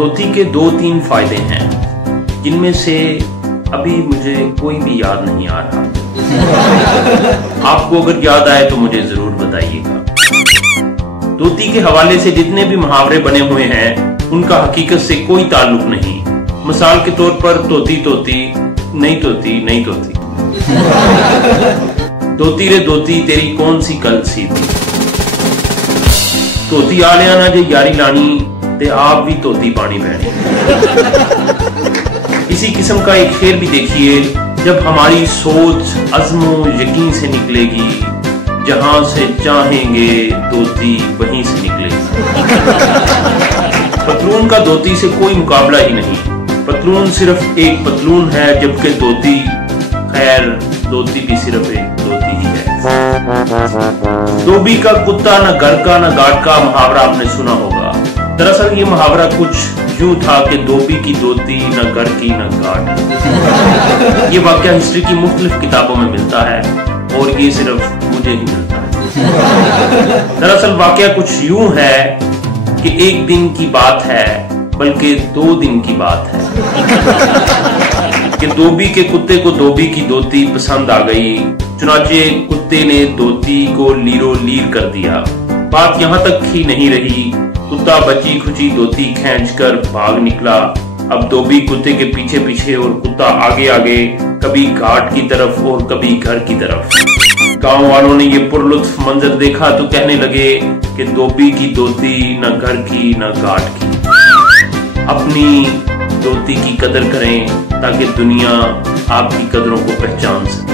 धोती के 2-3 फायदे हैं जिनमें से अभी मुझे कोई भी याद नहीं आ रहा। आपको अगर याद आए तो मुझे जरूर बताइएगा। धोती के हवाले से जितने भी मुहावरे बने हुए हैं उनका हकीकत से कोई ताल्लुक नहीं। मिसाल के तौर पर धोती तोती नहीं तोती नहीं तोती, धोती रे धोती तेरी कौन सी कल सी थी, धोती आ लिया ना जे यारी लानी ते आप भी धोती पानी बहनी। इसी किस्म का एक शेर भी देखिए, जब हमारी सोच अज़्मो यकीन से निकलेगी, जहां से चाहेंगे धोती वहीं से निकलेगी। पतलून का धोती से कोई मुकाबला ही नहीं। पतलून सिर्फ एक पतलून है, जबकि धोती, खैर धोती भी सिर्फ एक धोती ही है। धोबी का कुत्ता न घर का न घाट का मुहावरा आपने सुना होगा। दरअसल ये मुहावरा कुछ यूं था कि धोबी की धोती न घर की न घाट। ये वाकया हिस्ट्री की मुख्तलिफ किताबों में मिलता है और ये सिर्फ मुझे ही मिलता है। दरअसल वाकया कुछ यूं है कि एक दिन की बात है, बल्कि 2 दिन की बात है कि धोबी के कुत्ते को धोबी की धोती पसंद आ गई। चुनाचे कुत्ते ने धोती को लीरो लीर कर दिया। बात यहाँ तक ही नहीं रही, कुत्ता बची खुची धोती खींचकर भाग निकला। अब धोबी कुत्ते के पीछे पीछे और कुत्ता आगे आगे, कभी घाट की तरफ और कभी घर की तरफ। गांव वालों ने ये पुरलुत्फ मंजर देखा तो कहने लगे कि धोबी की धोती न घर की न घाट की। अपनी धोती की कदर करें ताकि दुनिया आपकी कदरों को पहचान सके।